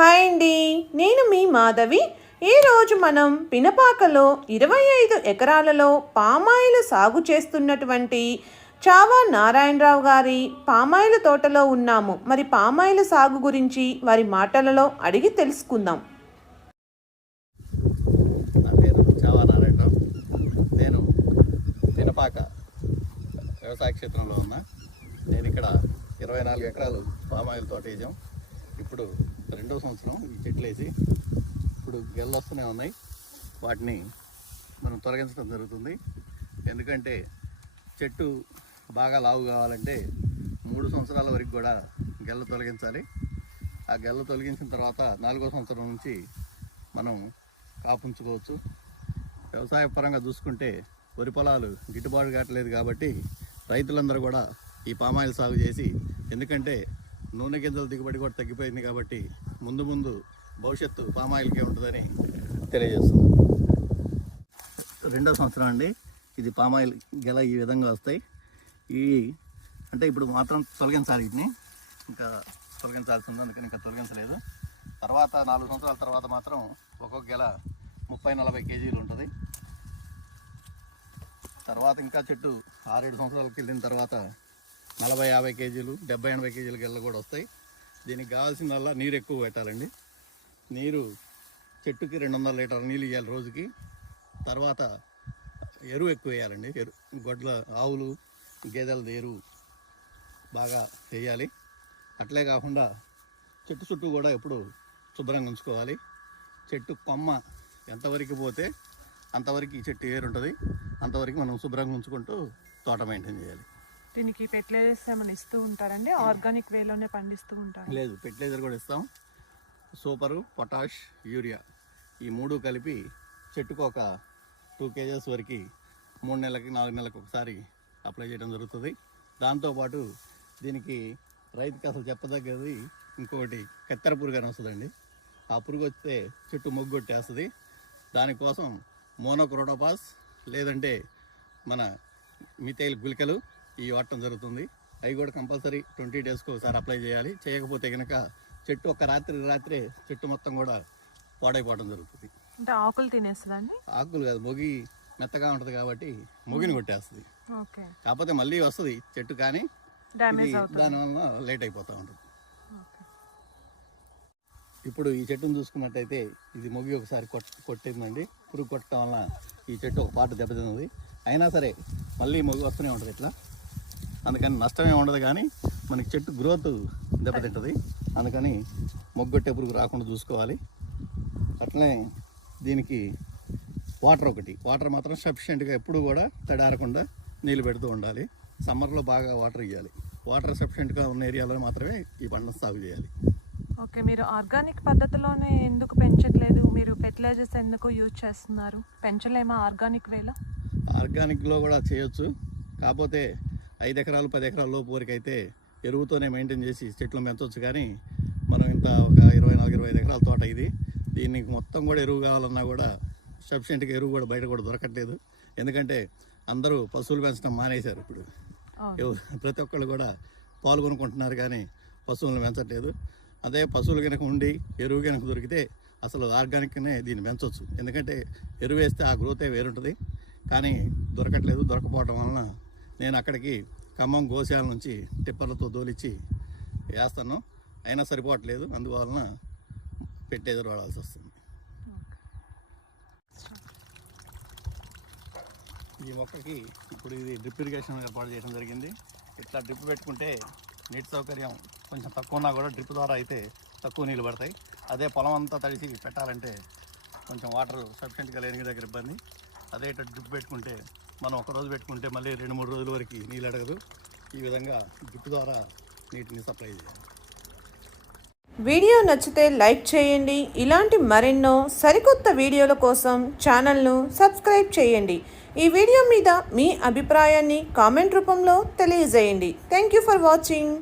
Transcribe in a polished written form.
Hi అండి, నేను మీ మాధవి. ఈరోజు మనం పినపాకలో 25 ఎకరాలలో పామాయిల్ సాగు చేస్తున్నటువంటి చావా నారాయణరావు గారి పామాయిల్ తోటలో ఉన్నాము. మరి పామాయిల్ సాగు గురించి వారి మాటలలో అడిగి తెలుసుకుందాం. నా పేరు చావా నారాయణరావు. నేను పినపాక వ్యవసాయ క్షేత్రంలో ఉన్నా. నేను ఇక్కడ 24 ఎకరాలు పామాయిల్ తోట వేసాం. ఇప్పుడు 2వ సంవత్సరం ఈ చెట్లు వేసి ఇప్పుడు గెల్లు వస్తూనే ఉన్నాయి. వాటిని మనం తొలగించడం జరుగుతుంది. ఎందుకంటే చెట్టు బాగా లావు కావాలంటే 3 సంవత్సరాల వరకు కూడా గెల్ల తొలగించాలి. ఆ గెల్ల తొలగించిన తర్వాత 4వ సంవత్సరం నుంచి మనం కాపుంచుకోవచ్చు. వ్యవసాయ పరంగా చూసుకుంటే వరి పొలాలు గిట్టుబాటు కావట్లేదు కాబట్టి రైతులందరూ కూడా ఈ పామాయిల్ సాగు చేసి, ఎందుకంటే నూనె గింజల దిగుబడి కూడా తగ్గిపోయింది కాబట్టి ముందు భవిష్యత్తు పామాయిల్కే ఉంటుందని తెలియజేస్తుంది. 2వ సంవత్సరం అండి. ఇది పామాయిల్ గెల ఈ విధంగా వస్తాయి. ఈ అంటే ఇప్పుడు మాత్రం తొలగించాలి, వీటిని ఇంకా తొలగించాల్సి ఉంది, అందుకని ఇంకా తొలగించలేదు. తర్వాత 4 సంవత్సరాల తర్వాత మాత్రం ఒక్కొక్క గెల 30-40 కేజీలు ఉంటుంది. తర్వాత ఇంకా చెట్టు 6-7 సంవత్సరాలకు వెళ్ళిన తర్వాత 40-50 కేజీలు, 70-80 కేజీల గెలలు కూడా వస్తాయి. దీనికి కావాల్సిందల్లా నీరు ఎక్కువ పెట్టాలండి. నీరు చెట్టుకి 200 లీటర్ల నీళ్ళు ఇవ్వాలి రోజుకి. తర్వాత ఎరువు ఎక్కువ వేయాలండి. గొడ్ల ఆవులు గేదెలది ఎరువు బాగా వేయాలి. అట్లే కాకుండా చెట్టు చుట్టూ కూడా ఎప్పుడు శుభ్రంగా ఉంచుకోవాలి. చెట్టు కొమ్మ ఎంతవరకు పోతే అంతవరకు ఈ చెట్టు ఏరు ఉంటుంది. అంతవరకు మనం శుభ్రంగా ఉంచుకుంటూ తోట మెయింటైన్ చేయాలి. దీనికి ఫెర్టిలైజర్స్ ఏమైనా ఇస్తూ ఉంటారండి? ఆర్గానిక్ వేలోనే పండిస్తూ ఉంటారు? లేదు, ఫెర్టిలైజర్ కూడా ఇస్తాం. సూపరు, పొటాష్, యూరియా ఈ 3 కలిపి చెట్టుకు ఒక 2 kgs వరకు 3 నెలలకి 4 నెలలకు ఒకసారి అప్లై చేయడం జరుగుతుంది. దాంతోపాటు దీనికి రైతుకి అసలు చెప్పదగ్గది ఇంకొకటి కత్తెర పురుగు అని వస్తుందండి. ఆ పురుగు వస్తే చెట్టు మొగ్గొట్టేస్తుంది. దానికోసం మోనోక్రోటోపాస్ లేదంటే మన మిథైల్ గుళికలు ఇవి వాడటం జరుగుతుంది. అవి కూడా కంపల్సరీ 20 డేస్కి ఒకసారి అప్లై చేయాలి. చేయకపోతే కనుక చెట్టు ఒక రాత్రే చెట్టు మొత్తం కూడా పాడైపోవడం జరుగుతుంది. అంటే ఆకులు తినేస్తుందండి? ఆకులు కాదు, మొగి మెత్తగా ఉంటుంది కాబట్టి మొగిని కొట్టేస్తుంది. కాకపోతే మళ్ళీ వస్తుంది చెట్టు, కానీ దానివల్ల లేట్ అయిపోతూ ఉంటుంది. ఇప్పుడు ఈ చెట్టును చూసుకున్నట్టయితే ఇది మొగి ఒకసారి కొట్టిందండి. పురుగు కొట్టడం వల్ల ఈ చెట్టు ఒక పాటు దెబ్బతిన్నది. అయినా సరే మళ్ళీ మొగి వస్తూనే ఉంటుంది ఇట్లా. అందుకని నష్టమే ఉండదు, కానీ మనకి చెట్టు గ్రోత్ దెబ్బతింటుంది. అందుకని మొగ్గొట్టే పురుగు రాకుండా చూసుకోవాలి. అట్లనే దీనికి వాటర్ మాత్రం సఫిషియెంట్గా ఎప్పుడు కూడా తడారకుండా నీళ్ళు పెడుతూ ఉండాలి. సమ్మర్లో బాగా వాటర్ ఇవ్వాలి. వాటర్ సఫిషియెంట్గా ఉన్న ఏరియాలో మాత్రమే ఈ పంటను సాగు చేయాలి. ఓకే, మీరు ఆర్గానిక్ పద్ధతిలోనే ఎందుకు పెంచట్లేదు? మీరు ఫెర్టిలైజర్స్ ఎందుకు యూజ్ చేస్తున్నారు? పెంచలేమా ఆర్గానిక్ వేలో? ఆర్గానిక్లో కూడా చేయొచ్చు, కాకపోతే 5 ఎకరాలు 10 ఎకరాల లోపు వరకు అయితే ఎరువుతోనే మెయింటైన్ చేసి చెట్లు పెంచవచ్చు. కానీ మనం ఇంత ఒక 24-25 ఎకరాల తోట ఇది. దీనికి మొత్తం కూడా ఎరువు కావాలన్నా కూడా సఫిషియెంట్గా ఎరువు కూడా బయట కూడా దొరకట్లేదు. ఎందుకంటే అందరూ పశువులు పెంచడం మానేశారు. ఇప్పుడు ప్రతి ఒక్కళ్ళు కూడా పాలు కొనుక్కుంటున్నారు, కానీ పశువులను పెంచట్లేదు. అదే పశువులు కనుక ఉండి ఎరువు కనుక దొరికితే అసలు ఆర్గానిక్నే దీన్ని పెంచవచ్చు. ఎందుకంటే ఎరువు వేస్తే ఆ గ్రోతే వేరుంటుంది. కానీ దొరకట్లేదు. దొరకపోవడం వలన నేను అక్కడికి ఖమ్మం గోశాల నుంచి టిప్పర్లతో దోలిచ్చి వేస్తాను. అయినా సరిపోవట్లేదు. అందువలన ఫెర్టిలైజర్ వాడాల్సి వస్తుంది. ఈ మొక్కకి ఇప్పుడు ఇది డ్రిప్ ఇరిగేషన్ ఏర్పాటు చేయడం జరిగింది. ఇట్లా డ్రిప్ పెట్టుకుంటే నీటి సౌకర్యం కొంచెం తక్కువ ఉన్నా కూడా డ్రిప్ ద్వారా అయితే తక్కువ నీళ్ళు పడతాయి. అదే పొలం అంతా తడిసి పెట్టాలంటే కొంచెం వాటర్ సఫిషియెంట్గా లేని దగ్గర ఇబ్బంది. అదే ఇట్లా డ్రిప్ పెట్టుకుంటే మనం ఒక రోజు పెట్టుకుంటే మళ్ళీ 2-3 రోజుల వరకు నీళ్ళు అడగదు. ఈ విధంగా డ్రిప్ ద్వారా నీటిని సప్లై చేయాలి. వీడియో నచ్చితే లైక్ చేయండి. ఇలాంటి మరెన్నో సరికొత్త వీడియోల కోసం ఛానల్ను సబ్స్క్రైబ్ చేయండి. ఈ వీడియో మీద మీ అభిప్రాయాన్ని కామెంట్ రూపంలో తెలియజేయండి. Thank you for watching.